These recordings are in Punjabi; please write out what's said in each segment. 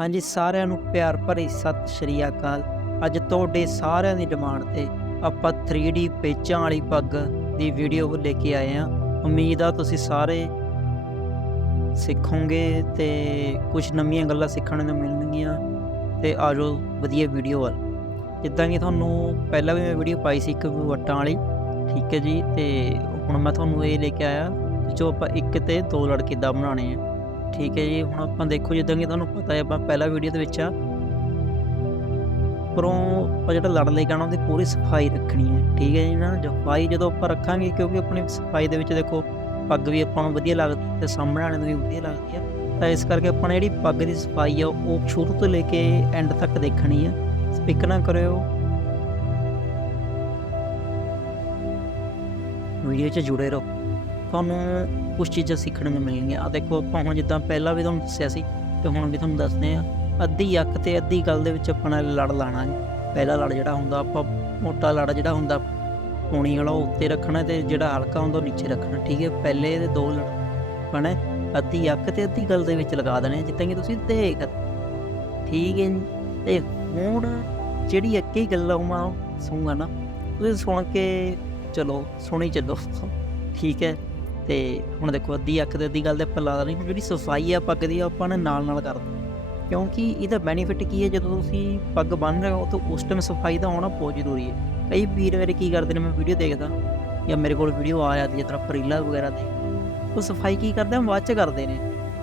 ਹਾਂਜੀ, ਸਾਰਿਆਂ ਨੂੰ ਪਿਆਰ ਭਰੀ ਸਤਿ ਸ਼੍ਰੀ ਅਕਾਲ। ਅੱਜ ਤੁਹਾਡੇ ਸਾਰਿਆਂ ਦੀ ਡਿਮਾਂਡ ਤੇ ਆਪਾਂ 3D ਪੇਚਾਂ ਵਾਲੀ ਪੱਗ ਦੀ ਵੀਡੀਓ ਲੈ ਕੇ ਆਏ ਹਾਂ। ਉਮੀਦ ਆ ਤੁਸੀਂ ਸਾਰੇ ਸਿੱਖੋਗੇ ਤੇ ਕੁਝ ਨਵੀਆਂ ਗੱਲਾਂ ਸਿੱਖਣ ਨੂੰ ਮਿਲਣਗੀਆਂ ਤੇ ਆਜੋ ਵਧੀਆ ਵੀਡੀਓ ਵੱਲ। ਜਿੱਦਾਂ ਕਿ ਤੁਹਾਨੂੰ ਪਹਿਲਾਂ ਵੀ ਮੈਂ ਵੀਡੀਓ ਪਾਈ ਸੀ ਇੱਕ ਵੱਟਾਂ ਵਾਲੀ, ਠੀਕ ਹੈ ਜੀ, ਤੇ ਹੁਣ ਮੈਂ ਤੁਹਾਨੂੰ ਇਹ ਲੈ ਕੇ ਆਇਆ, ਜੋ ਆਪਾਂ ਇੱਕ ਤੇ ਦੋ ਲੜਕੇ ਕਿੱਦਾਂ ਬਣਾਉਣੇ ਆ। ਠੀਕ ਹੈ ਜੀ, ਹੁਣ ਆਪਾਂ ਦੇਖੋ ਜਿੱਦਾਂ ਕਿ ਤੁਹਾਨੂੰ ਪਤਾ ਹੈ, ਆਪਾਂ ਪਹਿਲਾ ਵੀਡੀਓ ਦੇ ਵਿੱਚ ਆ। ਪਰੋਂ ਆਪਾਂ ਜਿਹੜਾ ਲੜ ਲੈ ਕੇ ਉਹਦੀ ਪੂਰੀ ਸਫ਼ਾਈ ਰੱਖਣੀ ਹੈ, ਠੀਕ ਹੈ ਜੀ, ਨਾ? ਸਫ਼ਾਈ ਜਦੋਂ ਆਪਾਂ ਰੱਖਾਂਗੇ, ਕਿਉਂਕਿ ਆਪਣੀ ਸਫ਼ਾਈ ਦੇ ਵਿੱਚ ਦੇਖੋ, ਪੱਗ ਵੀ ਆਪਾਂ ਨੂੰ ਵਧੀਆ ਲੱਗਦੀ ਤੇ ਸਾਹਮਣੇ ਵਾਲੇ ਨੂੰ ਵੀ ਵਧੀਆ ਲੱਗਦੀ ਆ ਤਾਂ ਇਸ ਕਰਕੇ ਆਪਾਂ ਨੇ ਜਿਹੜੀ ਪੱਗ ਦੀ ਸਫ਼ਾਈ ਆ, ਉਹ ਸ਼ੁਰੂ ਤੋਂ ਲੈ ਕੇ ਐਂਡ ਤੱਕ ਦੇਖਣੀ ਆ ਸਪੀਕ ਨਾ ਕਰਿਓ। ਵੀਡੀਓ 'ਚ ਜੁੜੇ ਰਹੋ। ਤੁਹਾਨੂੰ ਕੁਝ ਚੀਜ਼ਾਂ ਸਿੱਖਣ ਨੂੰ ਮਿਲਣਗੀਆਂ। ਆ ਦੇਖੋ ਆਪਾਂ ਹੁਣ ਜਿੱਦਾਂ ਪਹਿਲਾਂ ਵੀ ਤੁਹਾਨੂੰ ਦੱਸਿਆ ਸੀ ਤੇ ਹੁਣ ਵੀ ਤੁਹਾਨੂੰ ਦੱਸਦੇ ਆ ਅੱਧੀ ਅੱਖ ਤੇ ਅੱਧੀ ਗੱਲ ਦੇ ਵਿੱਚ ਆਪਣਾ ਲੜ ਲਾਣਾ ਹੈ ਪਹਿਲਾ ਲੜ ਜਿਹੜਾ ਹੁੰਦਾ, ਆਪਾਂ ਮੋਟਾ ਲੜ ਜਿਹੜਾ ਹੁੰਦਾ, ਪੌਣੀ ਵਾਲਾ ਉਹ ਉੱਤੇ ਰੱਖਣਾ ਤੇ ਜਿਹੜਾ ਹਲਕਾ ਹੁੰਦਾ ਉਹ ਨੀਚੇ ਰੱਖਣਾ, ਠੀਕ ਹੈ? ਪਹਿਲੇ ਦੇ ਦੋ ਲੜ ਬਣੇ ਅੱਧੀ ਅੱਖ ਤੇ ਅੱਧੀ ਗੱਲ ਦੇ ਵਿੱਚ ਲਗਾ ਦੇਣੇ ਜਿੱਦਾਂ ਕਿ ਤੁਸੀਂ ਦੇਖ। ਠੀਕ ਹੈ ਜੀ। ਤੇ ਹੁਣ ਜਿਹੜੀ ਅੱਗੇ ਗੱਲ ਆਉਂ ਮੈਂ ਸੁਣਗਾ ਨਾ, ਤੁਸੀਂ ਸੁਣ ਕੇ ਚਲੋ, ਸੁਣੀ ਚੱਲੋ। ਠੀਕ ਹੈ? ਤੇ ਹੁਣ ਦੇਖੋ, ਅੱਧੀ ਅੱਖ ਤੇ ਅੱਧੀ ਗੱਲ ਦੇ ਆਪਾਂ ਲਾ ਦੇਣੀ ਜਿਹੜੀ ਸਫ਼ਾਈ ਆ ਪੱਗ ਦੀ ਉਹ ਆਪਾਂ ਨੇ ਨਾਲ ਨਾਲ ਕਰ ਕਿਉਂਕਿ ਇਹਦਾ ਬੈਨੀਫਿਟ ਕੀ ਹੈ? ਜਦੋਂ ਤੁਸੀਂ ਪੱਗ ਬੰਨ ਰਹੇ ਹੋ, ਤਾਂ ਉਸ ਟਾਈਮ ਸਫ਼ਾਈ ਦਾ ਹੋਣਾ ਬਹੁਤ ਜ਼ਰੂਰੀ ਹੈ। ਕਈ ਵੀਰ ਮੇਰੇ ਕੀ ਕਰਦੇ ਨੇ, ਮੈਂ ਵੀਡੀਓ ਦੇਖਦਾ ਜਾਂ ਮੇਰੇ ਕੋਲ ਵੀਡੀਓ ਆ ਜਾਂਦੀ ਹੈ ਤਰ੍ਹਾਂ ਫਰੀਲਾ ਵਗੈਰਾ ਤੇ। ਉਹ ਸਫ਼ਾਈ ਕੀ ਕਰਦੇ ਆ? ਬਾਅਦ ਚ ਕਰਦੇ ਨੇ,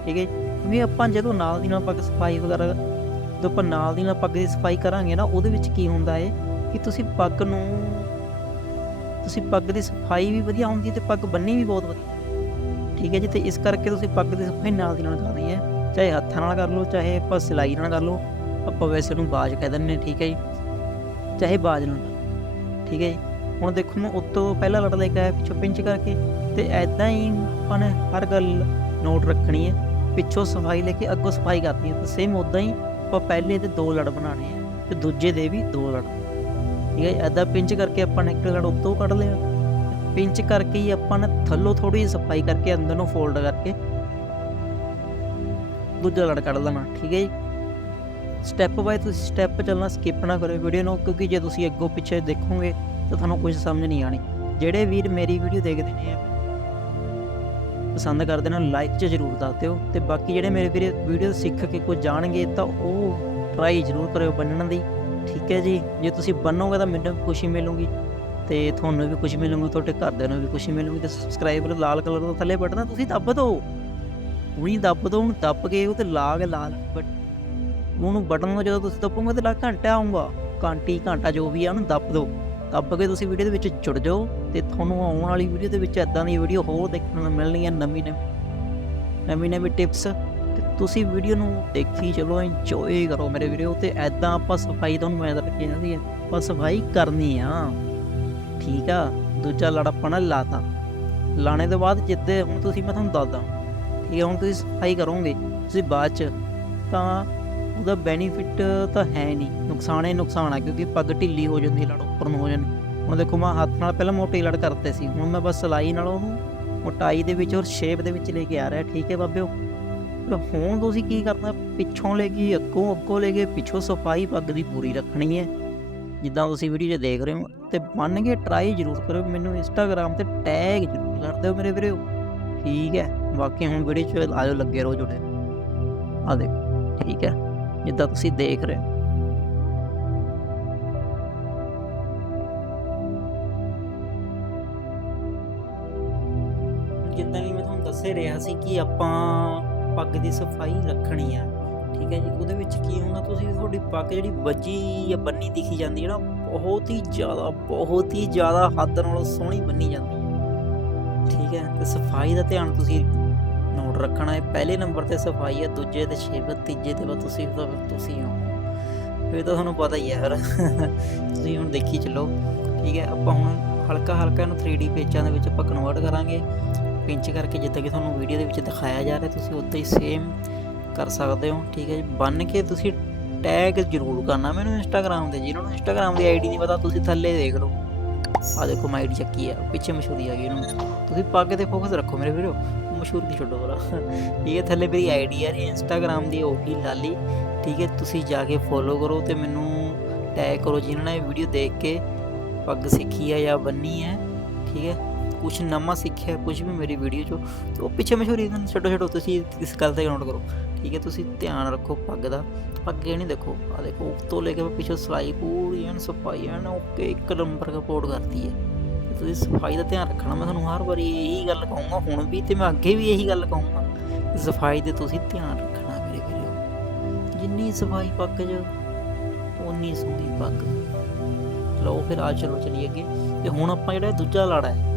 ਠੀਕ ਹੈ ਕਿਉਂਕਿ ਆਪਾਂ ਜਦੋਂ ਨਾਲ ਦੀ ਨਾਲ ਪੱਗ ਸਫ਼ਾਈ ਵਗੈਰਾ, ਜਦੋਂ ਆਪਾਂ ਨਾਲ ਦੀ ਨਾਲ ਪੱਗ ਦੀ ਸਫ਼ਾਈ ਕਰਾਂਗੇ ਨਾ, ਉਹਦੇ ਵਿੱਚ ਕੀ ਹੁੰਦਾ ਹੈ ਕਿ ਤੁਸੀਂ ਪੱਗ ਨੂੰ ਤੁਸੀਂ ਪੱਗ ਦੀ ਸਫ਼ਾਈ ਵੀ ਵਧੀਆ ਹੁੰਦੀ ਹੈ ਤੇ ਪੱਗ ਬੰਨੀ ਵੀ ਬਹੁਤ ਵਧੀਆ। ਠੀਕ ਹੈ ਜੀ, ਤੇ ਇਸ ਕਰਕੇ ਤੁਸੀਂ ਪੱਗ ਦੀ ਸਫ਼ਾਈ ਨਾਲ ਦੀ ਨਾਲ ਕਰਨੀ ਹੈ। ਚਾਹੇ ਹੱਥਾਂ ਨਾਲ ਕਰ ਲਓ, ਚਾਹੇ ਆਪਾਂ ਸਿਲਾਈ ਨਾਲ ਕਰ ਲਓ, ਆਪਾਂ ਵੈਸੇ ਨੂੰ ਬਾਜ ਕਹਿ ਦਿੰਦੇ ਹਾਂ, ਠੀਕ ਹੈ ਜੀ। ਚਾਹੇ ਬਾਜ ਨਾਲ। ਠੀਕ ਹੈ ਜੀ, ਹੁਣ ਦੇਖੋ ਮੈਂ ਉੱਤੋਂ ਪਹਿਲਾ ਲੜ ਲੈ ਕੇ ਆਇਆ, ਪਿੱਛੋਂ ਪਿੰਚ ਕਰਕੇ, ਤੇ ਐਦਾਂ ਹੀ ਆਪਾਂ ਨੇ ਹਰ ਗੱਲ ਨੋਟ ਰੱਖਣੀ ਹੈ। ਪਿੱਛੋਂ ਸਫ਼ਾਈ ਲੈ ਕੇ ਅੱਗੋਂ ਸਫ਼ਾਈ ਕਰਨੀ ਹੈ, ਤੇ ਸੇਮ ਉਦਾਂ ਹੀ ਆਪਾਂ ਪਹਿਲੇ ਤੇ ਦੋ ਲੜ ਬਣਾਉਣੇ ਆ ਤੇ ਦੂਜੇ ਦੇ ਵੀ ਦੋ ਲੜ। ਠੀਕ ਹੈ ਐਦਾਂ ਪਿੰਚ ਕਰਕੇ ਆਪਾਂ ਨੇ ਇੱਕ ਲੜ ਉੱਤੋਂ ਕੱਢ ਲਿਆ। ਪਿੰਚ ਕਰਕੇ ਹੀ ਆਪਾਂ ਨੇ ਥੱਲੋਂ ਥੋੜੀ ਜਿਹੀ ਸਫ਼ਾਈ ਕਰਕੇ ਅੰਦਰ ਨੂੰ ਫੋਲਡ ਕਰਕੇ ਦੂਜਾ ਲੜ ਕੱਢ ਲੈਣਾ, ਠੀਕ ਹੈ ਜੀ। ਸਟੈਪ ਬਾਏ ਤੁਸੀਂ ਸਟੈਪ ਚੱਲਣਾ ਸਕਿਪ ਨਾ ਕਰੋ ਵੀਡੀਓ ਨੂੰ, ਕਿਉਂਕਿ ਜੇ ਤੁਸੀਂ ਅੱਗੋਂ ਪਿੱਛੇ ਦੇਖੋਗੇ ਤਾਂ ਤੁਹਾਨੂੰ ਕੁਝ ਸਮਝ ਨਹੀਂ ਆਣੀ ਜਿਹੜੇ ਵੀਰ ਮੇਰੀ ਵੀਡੀਓ ਦੇਖਦੇ ਨੇ, ਪਸੰਦ ਕਰਦੇ ਨੇ ਲਾਈਕ 'ਚ ਜ਼ਰੂਰ ਦੱਸ ਦਿਓ। ਤੇ ਬਾਕੀ ਜਿਹੜੇ ਮੇਰੇ ਵੀਰ ਵੀਡੀਓ ਸਿੱਖ ਕੇ ਕੁਝ ਜਾਣਗੇ ਤਾਂ ਉਹ ਟਰਾਈ ਜ਼ਰੂਰ ਕਰਿਓ ਬੰਨਣ ਦੀ। ਠੀਕ ਹੈ ਜੀ। ਜੇ ਤੁਸੀਂ ਬੰਨੋਗੇ ਤਾਂ ਮੈਨੂੰ ਵੀ ਖੁਸ਼ੀ ਮਿਲੂਗੀ ਤੇ ਤੁਹਾਨੂੰ ਵੀ ਖੁਸ਼ੀ ਮਿਲੂਗੀ, ਤੁਹਾਡੇ ਘਰਦਿਆਂ ਨੂੰ ਵੀ ਖੁਸ਼ੀ ਮਿਲੂਗੀ ਤੇ ਸਬਸਕ੍ਰਾਈਬਰ ਲਾਲ ਕਲਰ ਦਾ ਥੱਲੇ ਬਟਨ ਆ, ਤੁਸੀਂ ਦੱਬ ਦਿਓ ਉਹੀ ਦੱਬ ਦਿਓ ਹੁਣ ਦੱਬ ਕੇ ਉਹ ਤੇ ਲਾ ਕੇ ਲਾਲ ਬਟ ਉਹਨੂੰ ਬਟਨ ਨੂੰ ਜਦੋਂ ਤੁਸੀਂ ਦੱਬੋਗੇ ਤੇ ਲਾ ਘੰਟਾ ਆਊਗਾ। ਘੰਟੀ ਘੰਟਾ ਜੋ ਵੀ ਆ, ਉਹਨੂੰ ਦੱਬ ਦਿਓ ਦੱਬ ਕੇ ਤੁਸੀਂ ਵੀਡੀਓ ਦੇ ਵਿੱਚ ਜੁੜ ਜਾਓ ਤੇ ਤੁਹਾਨੂੰ ਆਉਣ ਵਾਲੀ ਵੀਡੀਓ ਦੇ ਵਿੱਚ ਐਦਾਂ ਦੀ ਵੀਡੀਓ ਹੋਰ ਦੇਖਣ ਨੂੰ ਮਿਲਣਗੀਆਂ ਨਵੀਂ ਨਵੀਂ ਨਵੀਂ ਨਵੀਂ ਟਿਪਸ ਤੇ ਤੁਸੀਂ ਵੀਡੀਓ ਨੂੰ ਦੇਖੀ, ਚਲੋ ਇੰਜੋਏ ਕਰੋ ਮੇਰੇ ਵੀਡੀਓ ਤੇ ਐਦਾਂ ਆਪਾਂ ਸਫ਼ਾਈ ਤੁਹਾਨੂੰ ਮੈਂ ਦੱਸ ਕੇ ਜਾਂਦੀ ਹੈ। ਆਪਾਂ ਸਫ਼ਾਈ ਕਰਨੀ ਆ। ਠੀਕ ਆ, ਦੂਜਾ ਲੜ ਆਪਾਂ ਨੇ ਲਾਤਾ। ਲਾਣੇ ਤੋਂ ਬਾਅਦ ਜਿੱਦੇ ਹੁਣ ਤੁਸੀਂ ਮੈਂ ਤੁਹਾਨੂੰ ਦੱਸਦਾ, ਠੀਕ ਹੈ ਹੁਣ ਤੁਸੀਂ ਸਫ਼ਾਈ ਕਰੋਗੇ ਤੁਸੀਂ ਬਾਅਦ ਚ, ਤਾਂ ਉਹਦਾ ਬੈਨੀਫਿਟ ਤਾਂ ਹੈ ਨਹੀਂ। ਨੁਕਸਾਨ ਹੀ ਨੁਕਸਾਨ ਆ, ਕਿਉਂਕਿ ਪੱਗ ਢਿੱਲੀ ਹੋ ਜਾਂਦੀ, ਲੜ ਉੱਪਰ ਨੂੰ ਹੋ ਜਾਂਦੀ। ਹੁਣ ਦੇਖੋ, ਮੈਂ ਹੱਥ ਨਾਲ ਪਹਿਲਾਂ ਮੋਟੀ ਲੜ ਕਰਤੇ ਸੀ, ਹੁਣ ਮੈਂ ਬਸ ਸਲਾਈ ਨਾਲ ਉਹਨੂੰ ਮੋਟਾਈ ਦੇ ਵਿੱਚ ਔਰ ਸ਼ੇਪ ਦੇ ਵਿੱਚ ਲੈ ਕੇ ਆ ਰਿਹਾ, ਠੀਕ ਹੈ ਬਾਬਿਓ? ਤੇ ਹੁਣ ਤੁਸੀਂ ਕੀ ਕਰਨਾ? ਪਿੱਛੋਂ ਲੈ ਕੇ, ਅੱਗੋਂ ਅੱਗੋਂ ਲੈ ਕੇ, ਪਿੱਛੋਂ ਸਫ਼ਾਈ ਪੱਗ ਦੀ ਪੂਰੀ ਰੱਖਣੀ ਹੈ। ਜਿੱਦਾਂ ਤੁਸੀਂ ਵੀਡੀਓ 'ਚ ਦੇਖ ਰਹੇ ਹੋ, ਤੇ ਮੰਨ ਕੇ ਟਰਾਈ ਜ਼ਰੂਰ ਕਰੋ ਮੈਨੂੰ ਇੰਸਟਾਗ੍ਰam ਤੇ ਟੈਗ ਜ਼ਰੂਰ ਕਰ ਦਿਓ ਮੇਰੇ ਵੀਰੋ। ਠੀਕ ਹੈ, ਬਾਕੀ ਹੁਣ ਵੀਡੀਓ 'ਚ ਆਜੋ ਲੱਗੇ ਰਹੋ ਜੁੜੇ। ਆ ਦੇਖੋ, ਠੀਕ ਹੈ, ਜਿੱਦਾਂ ਤੁਸੀਂ ਦੇਖ ਰਹੇ ਹੋ। ਜਿੱਦਾਂ ਕਿ ਮੈਂ ਤੁਹਾਨੂੰ ਦੱਸੇ ਰਿਹਾ ਸੀ ਕਿ ਆਪਾਂ ਪੱਗ ਦੀ ਸਫ਼ਾਈ ਰੱਖਣੀ ਆ। ਠੀਕ ਹੈ ਜੀ? ਉਹਦੇ ਵਿੱਚ ਕੀ ਹੁੰਦਾ, ਤੁਸੀਂ ਤੁਹਾਡੀ ਪੱਗ ਜਿਹੜੀ ਵੱਜੀ ਜਾਂ ਬੰਨੀ ਦਿਖੀ ਜਾਂਦੀ ਹੈ ਨਾ, ਬਹੁਤ ਹੀ ਜ਼ਿਆਦਾ, ਬਹੁਤ ਹੀ ਜ਼ਿਆਦਾ ਹੱਦ ਨਾਲੋਂ ਸੋਹਣੀ ਬੰਨੀ ਜਾਂਦੀ ਹੈ। ਠੀਕ ਹੈ? ਤੇ ਸਫ਼ਾਈ ਦਾ ਧਿਆਨ ਤੁਸੀਂ ਨੋਟ ਰੱਖਣਾ ਹੈ। ਪਹਿਲੇ ਨੰਬਰ ਤੇ ਸਫ਼ਾਈ ਹੈ, ਦੂਜੇ ਤੇ ਛੇਵ, ਤੀਜੇ ਤੇ ਬਸ ਤੁਸੀਂ ਤਾਂ ਫਿਰ ਤੁਸੀਂ ਹੋ। ਫਿਰ ਤਾਂ ਤੁਹਾਨੂੰ ਪਤਾ ਹੀ ਹੈ ਫਿਰ ਤੁਸੀਂ ਹੁਣ ਦੇਖੀ ਚੱਲੋ। ਠੀਕ ਹੈ? ਆਪਾਂ ਹੁਣ ਹਲਕਾ ਹਲਕਾ ਇਹਨੂੰ 3D ਪੇਜਾਂ ਦੇ ਵਿੱਚ ਆਪਾਂ ਕਨਵਰਟ ਕਰਾਂਗੇ। ਪਿੰਚ ਕਰਕੇ ਜਿੱਦਾਂ ਕਿ ਤੁਹਾਨੂੰ ਵੀਡੀਓ ਦੇ ਵਿੱਚ ਦਿਖਾਇਆ ਜਾ ਰਿਹਾ, ਤੁਸੀਂ ਉੱਦਾਂ ਹੀ ਸੇਮ ਕਰ ਸਕਦੇ ਹੋ, ਠੀਕ ਹੈ ਜੀ। ਬੰਨ ਕੇ ਤੁਸੀਂ ਟੈਗ ਜ਼ਰੂਰ ਕਰਨਾ ਮੈਨੂੰ ਇੰਸਟਾਗ੍ਰam ਤੇ ਜਿਹਨਾਂ ਨੂੰ ਇੰਸਟਾਗ੍ਰam ਦੀ ਆਈਡੀ ਨਹੀਂ ਪਤਾ, ਤੁਸੀਂ ਥੱਲੇ ਦੇਖ ਲਓ। ਆ ਦੇਖੋ, ਮੈਂ ਆਈਡੀ ਚੱਕੀ ਆ, ਪਿੱਛੇ ਮਸ਼ਹੂਰੀ ਆ ਗਈ ਇਹਨੂੰ। ਤੁਸੀਂ ਪੱਗ ਤੇ ਫੋਕਸ ਰੱਖੋ ਮੇਰੇ ਵੀਰੋ, ਮਸ਼ਹੂਰ ਦੀ ਛੱਡੋ ਭਰਾ ਠੀਕ ਹੈ, ਥੱਲੇ ਮੇਰੀ ਆਈਡੀ ਆ ਰਹੀ ਇੰਸਟਾਗ੍ਰam ਦੀ ਉਹੀ ਲਾਲੀ। ਠੀਕ ਹੈ, ਤੁਸੀਂ ਜਾ ਕੇ ਫੋਲੋ ਕਰੋ ਤੇ ਮੈਨੂੰ ਟੈਗ ਕਰੋ। ਜਿਨ੍ਹਾਂ ਨੇ ਵੀਡੀਓ ਦੇਖ ਕੇ ਪੱਗ ਸਿੱਖੀ ਹੈ ਜਾਂ ਬੰਨੀ ਹੈ, ਠੀਕ ਹੈ। ਕੁਝ ਨਵਾਂ ਸਿੱਖਿਆ ਕੁਝ ਵੀ ਮੇਰੀ ਵੀਡੀਓ 'ਚੋਂ, ਤੇ ਉਹ ਪਿੱਛੇ ਮਸ਼ਹੂਰੀ ਨੂੰ ਛੱਡੋ ਛੱਡੋ ਤੁਸੀਂ ਇਸ ਗੱਲ ਤੇ ਨੋਟ ਕਰੋ। ਠੀਕ ਹੈ, ਤੁਸੀਂ ਧਿਆਨ ਰੱਖੋ ਪੱਗ ਦਾ। ਪੱਗੇ ਨਹੀਂ ਦੇਖੋ ਆ ਦੇਖੋ ਉੱਤੋਂ ਲੈ ਕੇ ਪਿੱਛੋਂ ਸਲਾਈ ਪੂਰੀ ਐਨ ਸਫ਼ਾਈ ਐਨ, ਓਕੇ, ਇੱਕ ਨੰਬਰ ਕਪੋਰਟ ਕਰਦੀ ਹੈ। ਤੁਸੀਂ ਸਫ਼ਾਈ ਦਾ ਧਿਆਨ ਰੱਖਣਾ, ਮੈਂ ਤੁਹਾਨੂੰ ਹਰ ਵਾਰੀ ਇਹੀ ਗੱਲ ਕਹੂੰਗਾ, ਹੁਣ ਵੀ ਤੇ ਮੈਂ ਅੱਗੇ ਵੀ ਇਹੀ ਗੱਲ ਕਹੂੰਗਾ। ਸਫ਼ਾਈ ਦੇ ਤੁਸੀਂ ਧਿਆਨ ਰੱਖਣਾ ਮੇਰੇ ਵੀਰੋ। ਜਿੰਨੀ ਸਫ਼ਾਈ ਪੱਗ 'ਚ ਉਨੀ ਸੋਹਣੀ ਪੱਗ। ਲਓ ਫਿਰ ਆ ਚਲੋ ਚਲੀ ਅੱਗੇ। ਤੇ ਹੁਣ ਆਪਾਂ ਜਿਹੜਾ ਦੂਜਾ ਲਾੜਾ ਹੈ